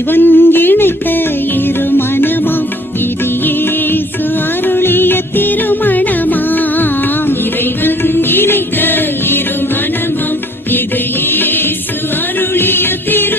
இறைவன் இணைத்த இருமணமாம் இது இயேசு அருளிய திருமணமாம். இறைவன் இணைத்த இருமணமாம் இது இயேசு அருளிய திரு